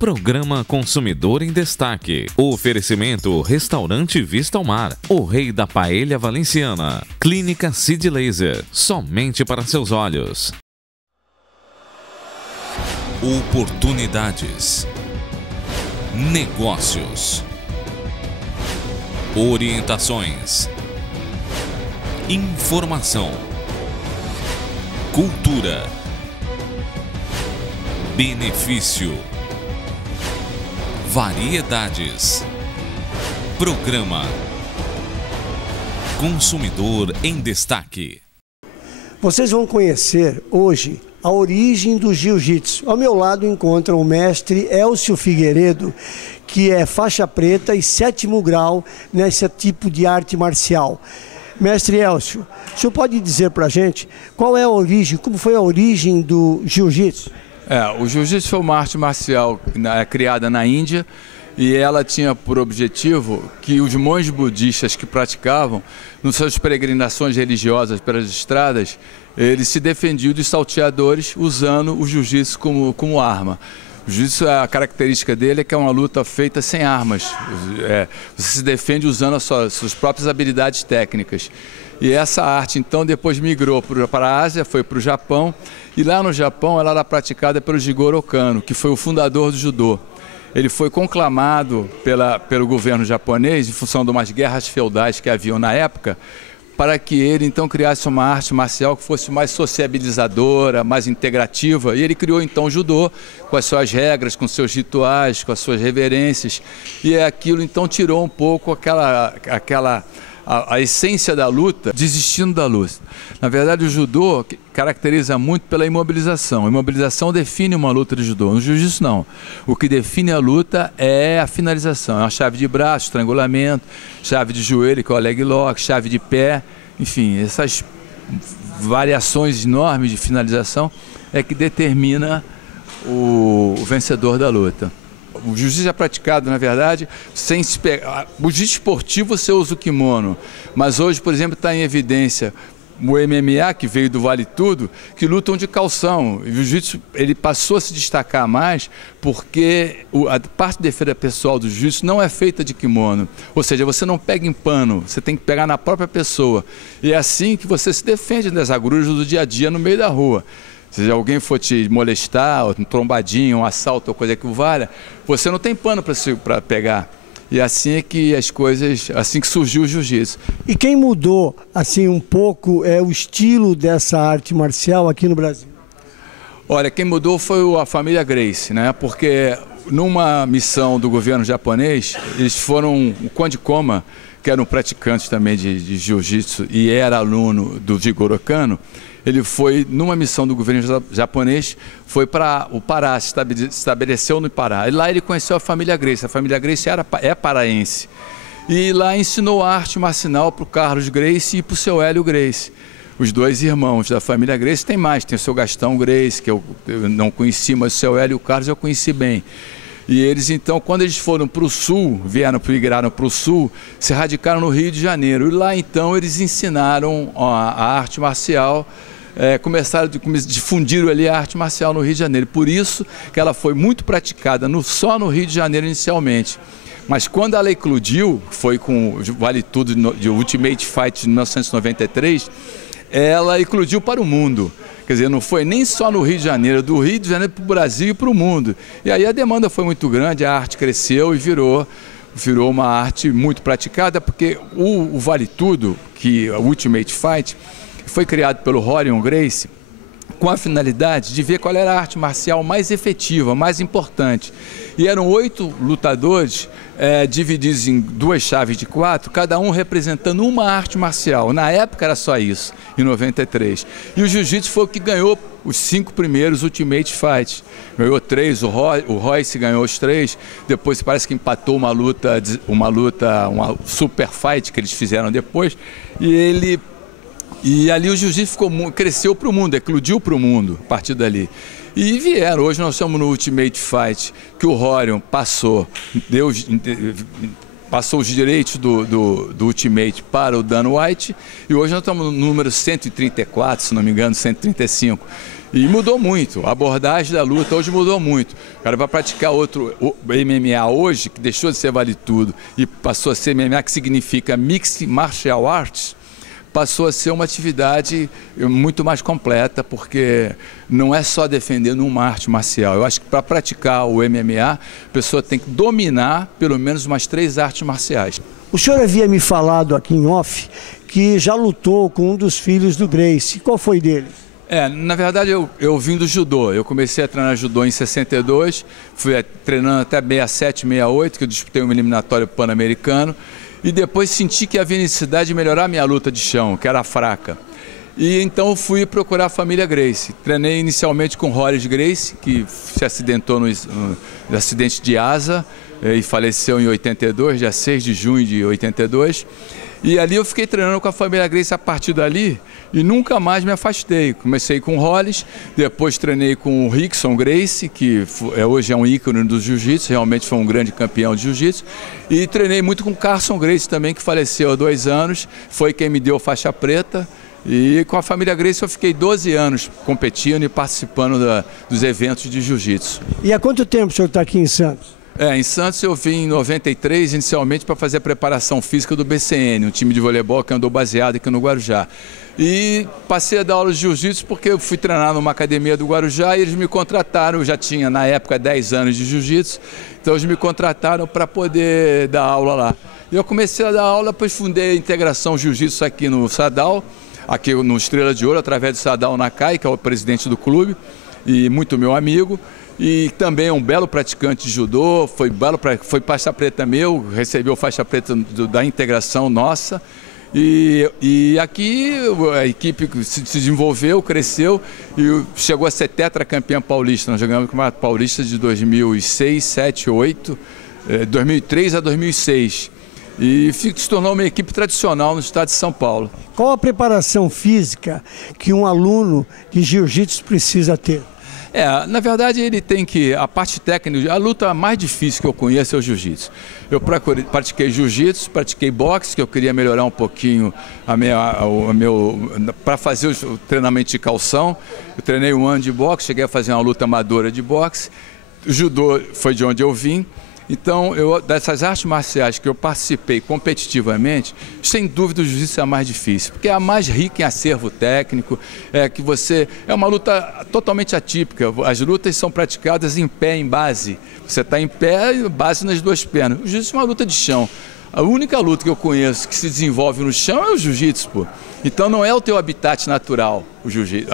Programa Consumidor em Destaque. Oferecimento Restaurante Vista ao Mar, o rei da paella valenciana. Clínica Cid Laser, somente para seus olhos. Oportunidades. Negócios. Orientações. Informação. Cultura. Benefício. Variedades. Programa Consumidor em Destaque. Vocês vão conhecer hoje a origem do jiu-jitsu. Ao meu lado encontra o mestre Elcio Figueiredo, que é faixa preta e 7º grau nesse tipo de arte marcial. Mestre Elcio, o senhor pode dizer para a gente qual é a origem, como foi a origem do jiu-jitsu? O jiu-jitsu foi uma arte marcial criada na Índia e ela tinha por objetivo que os monges budistas que praticavam, nas suas peregrinações religiosas pelas estradas, eles se defendiam dos salteadores usando o jiu-jitsu como arma. O jiu-jitsu, a característica dele é que é uma luta feita sem armas. Você se defende usando as suas próprias habilidades técnicas. E essa arte, então, depois migrou para a Ásia, foi para o Japão. E lá no Japão ela era praticada pelo Jigoro Kano, que foi o fundador do judô. Ele foi conclamado pelo governo japonês, em função de umas guerras feudais que haviam na época, para que ele então criasse uma arte marcial que fosse mais sociabilizadora, mais integrativa. E ele criou então o judô, com as suas regras, com seus rituais, com as suas reverências. E aquilo então tirou um pouco a essência da luta, desistindo da luta. Na verdade, o judô caracteriza muito pela imobilização. A imobilização define uma luta de judô. No jiu-jitsu, não. O que define a luta é a finalização. É uma chave de braço, estrangulamento, chave de joelho, que é o leg lock, chave de pé. Enfim, essas variações enormes de finalização é que determina o vencedor da luta. O jiu-jitsu é praticado, na verdade, sem se pegar. O jiu-jitsu esportivo você usa o kimono, mas hoje, por exemplo, está em evidência o MMA, que veio do Vale Tudo, que lutam de calção. E o jiu-jitsu ele passou a se destacar mais porque a parte de defesa pessoal do jiu-jitsu não é feita de kimono. Ou seja, você não pega em pano, você tem que pegar na própria pessoa. E é assim que você se defende das agruras do dia a dia no meio da rua. Se alguém for te molestar, um trombadinho, um assalto ou coisa que valha, você não tem pano para pegar. E assim é que as coisas, assim que surgiu o jiu-jitsu. E quem mudou assim um pouco o estilo dessa arte marcial aqui no Brasil? Olha, quem mudou foi a família Gracie, né? Porque numa missão do governo japonês, eles foram, o Conde Koma, que era um praticante também de jiu-jitsu e era aluno do Jigoro Kano, ele foi, numa missão do governo japonês, foi para o Pará, se estabeleceu no Pará. E lá ele conheceu a família Gracie. A família Gracie é paraense. E lá ensinou a arte marcial para o Carlos Gracie e para o seu Hélio Gracie. Os dois irmãos da família Gracie. Tem mais, tem o seu Gastão Gracie, que eu não conheci, mas o seu Hélio e o Carlos eu conheci bem. E eles, então, quando eles foram para o sul, migraram para o sul, se radicaram no Rio de Janeiro. E lá, então, eles ensinaram a arte marcial, difundiram ali a arte marcial no Rio de Janeiro. Por isso que ela foi muito praticada só no Rio de Janeiro inicialmente. Mas quando ela eclodiu, foi com o Vale Tudo de Ultimate Fight de 1993, ela eclodiu para o mundo. Quer dizer, não foi nem só no Rio de Janeiro, do Rio de Janeiro para o Brasil e para o mundo. E aí a demanda foi muito grande, a arte cresceu e virou uma arte muito praticada, porque o Vale Tudo, que é o Ultimate Fight, foi criado pelo Rorion Gracie com a finalidade de ver qual era a arte marcial mais efetiva, mais importante. E eram 8 lutadores divididos em 2 chaves de 4, cada um representando uma arte marcial. Na época era só isso, em 93. E o jiu-jitsu foi o que ganhou os 5 primeiros Ultimate Fights. Ganhou 3, o Royce ganhou os 3, depois parece que empatou uma super fight que eles fizeram depois, e ali o jiu-jitsu cresceu para o mundo, eclodiu para o mundo a partir dali. E vieram, hoje nós estamos no Ultimate Fight, que o Rorion passou os direitos do Ultimate para o Dan White, e hoje nós estamos no número 134, se não me engano, 135. E mudou muito, a abordagem da luta hoje mudou muito. O cara vai praticar o MMA hoje, que deixou de ser vale tudo e passou a ser MMA, que significa Mixed Martial Arts, passou a ser uma atividade muito mais completa, porque não é só defendendo uma arte marcial. Eu acho que para praticar o MMA, a pessoa tem que dominar pelo menos umas 3 artes marciais. O senhor havia me falado aqui em off que já lutou com um dos filhos do Gracie. Qual foi dele? Na verdade eu vim do judô. Eu comecei a treinar judô em 62, fui treinando até 67, 68, que eu disputei um eliminatório pan-americano, e depois senti que havia necessidade de melhorar minha luta de chão, que era fraca. E então fui procurar a família Gracie. Treinei inicialmente com Rollins Gracie, que se acidentou no acidente de asa e faleceu em 82, dia 6 de junho de 82. E ali eu fiquei treinando com a família Gracie a partir dali e nunca mais me afastei. Comecei com o Rollins, depois treinei com o Rickson Gracie, que hoje é um ícone do jiu-jitsu, realmente foi um grande campeão de jiu-jitsu. E treinei muito com o Carson Gracie também, que faleceu há 2 anos, foi quem me deu faixa preta. E com a família Gracie eu fiquei 12 anos competindo e participando dos eventos de jiu-jitsu. E há quanto tempo o senhor está aqui em Santos? Em Santos eu vim em 93, inicialmente para fazer a preparação física do BCN, um time de voleibol que andou baseado aqui no Guarujá. E passei a dar aula de jiu-jitsu porque eu fui treinar numa academia do Guarujá e eles me contrataram, eu já tinha na época 10 anos de jiu-jitsu, então eles me contrataram para poder dar aula lá. E eu comecei a dar aula, depois fundei a Integração Jiu-Jitsu aqui no Sadal, aqui no Estrela de Ouro, através do Sadal Nakai, que é o presidente do clube e muito meu amigo. E também é um belo praticante de judô, foi faixa preta meu, recebeu faixa preta da integração nossa. E aqui a equipe se desenvolveu, cresceu e chegou a ser tetracampeã paulista. Nós jogamos o Campeonato Paulista de 2006, 7, 8, 2003 a 2006. E se tornou uma equipe tradicional no estado de São Paulo. Qual a preparação física que um aluno de jiu-jitsu precisa ter? Na verdade ele tem que, a parte técnica, a luta mais difícil que eu conheço é o jiu-jitsu. Eu pratiquei jiu-jitsu, pratiquei boxe, que eu queria melhorar um pouquinho para fazer o treinamento de calção. Eu treinei 1 ano de boxe, cheguei a fazer uma luta amadora de boxe. O judô foi de onde eu vim. Então, dessas artes marciais que eu participei competitivamente, sem dúvida o jiu-jitsu é a mais difícil, porque é a mais rica em acervo técnico, é uma luta totalmente atípica. As lutas são praticadas em pé, em base. Você está em pé e base nas 2 pernas. O jiu-jitsu é uma luta de chão. A única luta que eu conheço que se desenvolve no chão é o jiu-jitsu, pô. Então não é o teu habitat natural, o jiu-jitsu.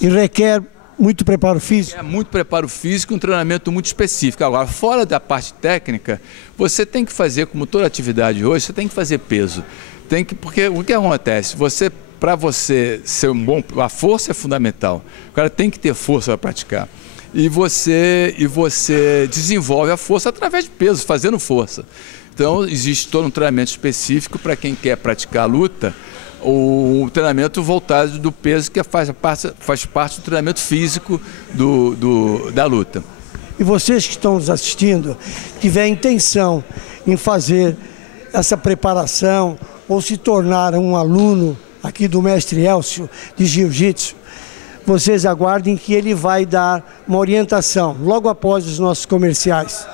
E requer muito preparo físico? É muito preparo físico, um treinamento muito específico. Agora, fora da parte técnica, você tem que fazer, como toda atividade hoje, você tem que fazer peso. Porque o que acontece? Para você ser um bom... A força é fundamental. O cara tem que ter força para praticar. E você desenvolve a força através de peso, fazendo força. Então, existe todo um treinamento específico para quem quer praticar a luta, o treinamento voltado do peso, que faz parte do treinamento físico da luta. E vocês que estão nos assistindo, tiver intenção em fazer essa preparação ou se tornar um aluno aqui do mestre Elcio de jiu-jitsu, vocês aguardem que ele vai dar uma orientação logo após os nossos comerciais.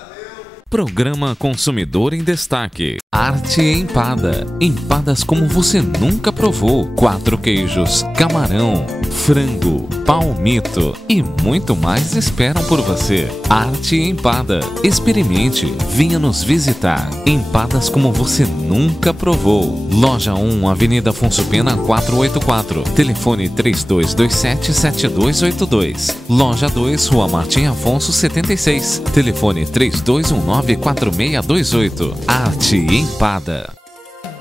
Programa Consumidor em Destaque. Arte Empada. Empadas como você nunca provou. 4 queijos, camarão, frango, palmito e muito mais esperam por você. Arte Empada. Experimente, venha nos visitar. Empadas como você nunca provou. Loja 1, Avenida Afonso Pena 484. Telefone 3227-7282. Loja 2, Rua Martim Afonso 76. Telefone 3219-4628. Arte Empada.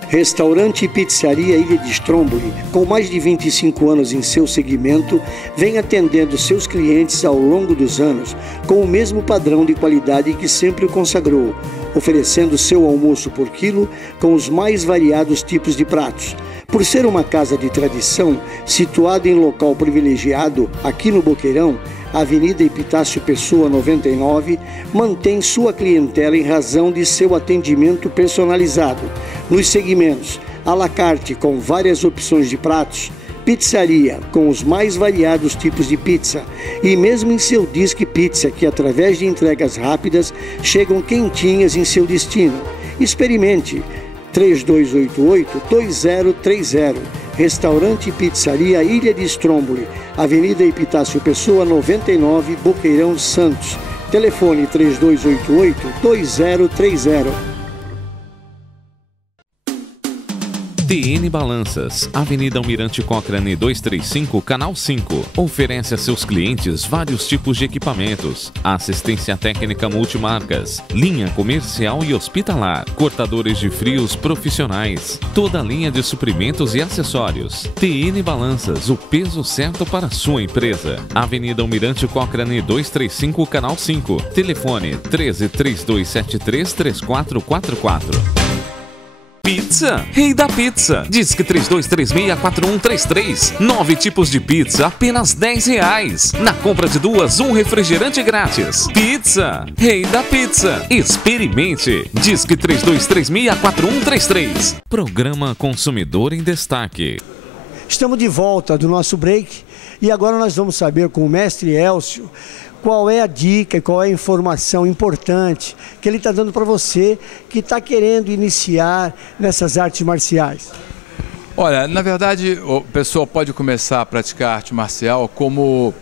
Restaurante e Pizzaria Ilha de Stromboli, com mais de 25 anos em seu segmento, vem atendendo seus clientes ao longo dos anos com o mesmo padrão de qualidade que sempre o consagrou, oferecendo seu almoço por quilo com os mais variados tipos de pratos. Por ser uma casa de tradição, situada em local privilegiado aqui no Boqueirão, Avenida Epitácio Pessoa 99, mantém sua clientela em razão de seu atendimento personalizado nos segmentos à la carte com várias opções de pratos, Pizzaria, com os mais variados tipos de pizza. E mesmo em seu Disque Pizza, que através de entregas rápidas, chegam quentinhas em seu destino. Experimente. 3288-2030. Restaurante e Pizzaria Ilha de Stromboli, Avenida Epitácio Pessoa, 99, Boqueirão, Santos. Telefone 3288-2030. TN Balanças, Avenida Almirante Cochrane 235, Canal 5. Oferece a seus clientes vários tipos de equipamentos, assistência técnica multimarcas, linha comercial e hospitalar, cortadores de frios profissionais, toda a linha de suprimentos e acessórios. TN Balanças, o peso certo para a sua empresa. Avenida Almirante Cochrane 235, Canal 5. Telefone 1332733444. Pizza, Rei da Pizza. Disque 32364133. 9 tipos de pizza, apenas R$10. Na compra de 2, um refrigerante grátis. Pizza, Rei da Pizza. Experimente. Disque 32364133. Programa Consumidor em Destaque. Estamos de volta do nosso break e agora nós vamos saber com o mestre Elcio qual é a dica e qual é a informação importante que ele está dando para você que está querendo iniciar nessas artes marciais. Olha, na verdade, o pessoal pode começar a praticar arte marcial como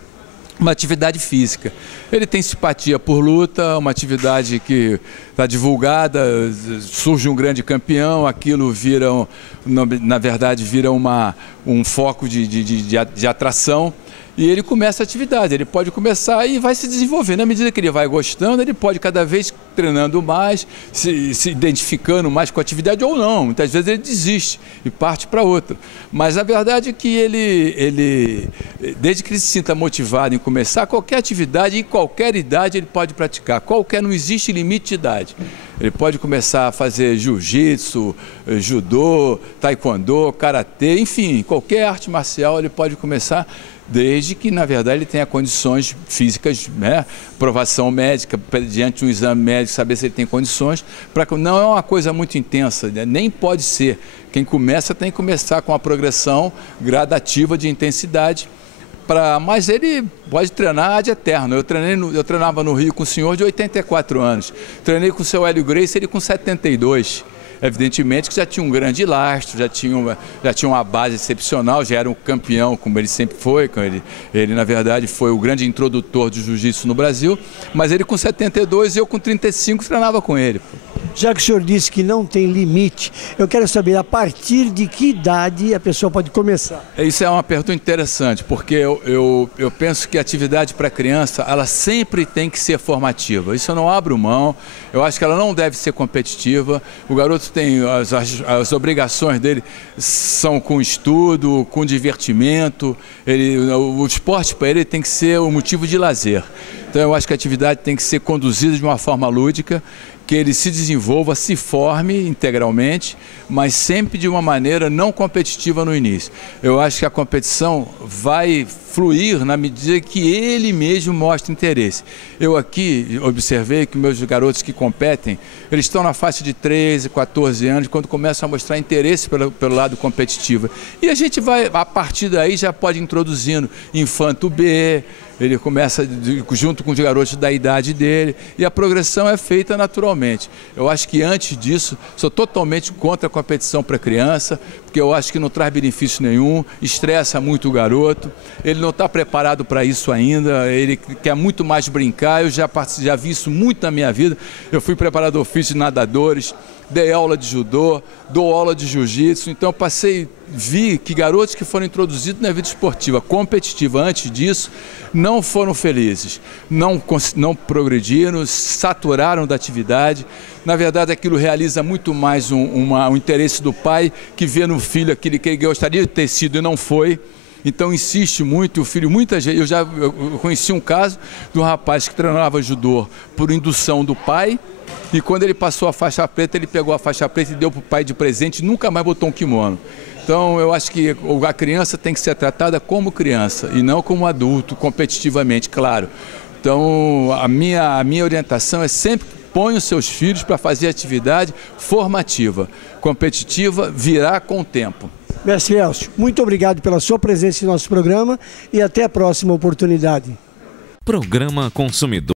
uma atividade física. Ele tem simpatia por luta, uma atividade que está divulgada, surge um grande campeão, aquilo vira, na verdade, vira um foco de atração. E ele começa a atividade, ele pode começar e vai se desenvolvendo. À medida que ele vai gostando, ele pode cada vez treinando mais, se identificando mais com a atividade ou não. Muitas vezes ele desiste e parte para outra. Mas a verdade é que ele, desde que ele se sinta motivado em começar, qualquer atividade, em qualquer idade, ele pode praticar. Não existe limite de idade. Ele pode começar a fazer jiu-jitsu, judô, taekwondo, karatê, enfim, qualquer arte marcial ele pode começar, desde que, na verdade, ele tenha condições físicas, né? Aprovação médica, diante de um exame médico, saber se ele tem condições. Não é uma coisa muito intensa, né? Nem pode ser. Quem começa tem que começar com uma progressão gradativa de intensidade. Mas ele pode treinar ad eterno. Eu treinava no Rio com um senhor de 84 anos. Treinei com o seu Hélio Gracie, ele com 72. Evidentemente que já tinha um grande lastro, já tinha uma base excepcional, já era um campeão, como ele sempre foi. Ele na verdade, foi o grande introdutor de jiu-jitsu no Brasil, mas ele com 72 e eu com 35 treinava com ele. Já que o senhor disse que não tem limite, eu quero saber a partir de que idade a pessoa pode começar? Isso é uma pergunta interessante, porque eu penso que a atividade para criança, ela sempre tem que ser formativa. Isso eu não abro mão, eu acho que ela não deve ser competitiva. O garoto tem as obrigações dele são com estudo, com divertimento. O esporte para ele tem que ser um motivo de lazer. Então eu acho que a atividade tem que ser conduzida de uma forma lúdica, que ele se desenvolva, se forme integralmente, mas sempre de uma maneira não competitiva no início. Eu acho que a competição vai fluir na medida que ele mesmo mostra interesse. Eu aqui observei que meus garotos que competem, eles estão na faixa de 13, 14 anos, quando começam a mostrar interesse pelo lado competitivo. E a gente vai, a partir daí, já pode ir introduzindo infanto B, ele começa junto com os garotos da idade dele e a progressão é feita naturalmente. Eu acho que antes disso, sou totalmente contra a competição para criança, porque eu acho que não traz benefício nenhum, estressa muito o garoto, ele não está preparado para isso ainda, ele quer muito mais brincar. Eu já vi isso muito na minha vida. Eu fui preparador físico de nadadores, dei aula de judô, dou aula de jiu-jitsu, então vi que garotos que foram introduzidos na vida esportiva competitiva antes disso não foram felizes, não progrediram, saturaram da atividade. Na verdade, aquilo realiza muito mais um interesse do pai, que vê no filho aquele que ele gostaria de ter sido e não foi. Então insiste muito, o filho muitas vezes, eu conheci um caso de um rapaz que treinava judô por indução do pai, e quando ele passou a faixa preta, ele pegou a faixa preta e deu para o pai de presente e nunca mais botou um kimono. Então eu acho que a criança tem que ser tratada como criança e não como adulto, competitivamente, claro. Então a minha orientação é sempre: põe os seus filhos para fazer atividade formativa. Competitiva virá com o tempo. Mestre Elcio, muito obrigado pela sua presença em nosso programa e até a próxima oportunidade. Programa Consumidor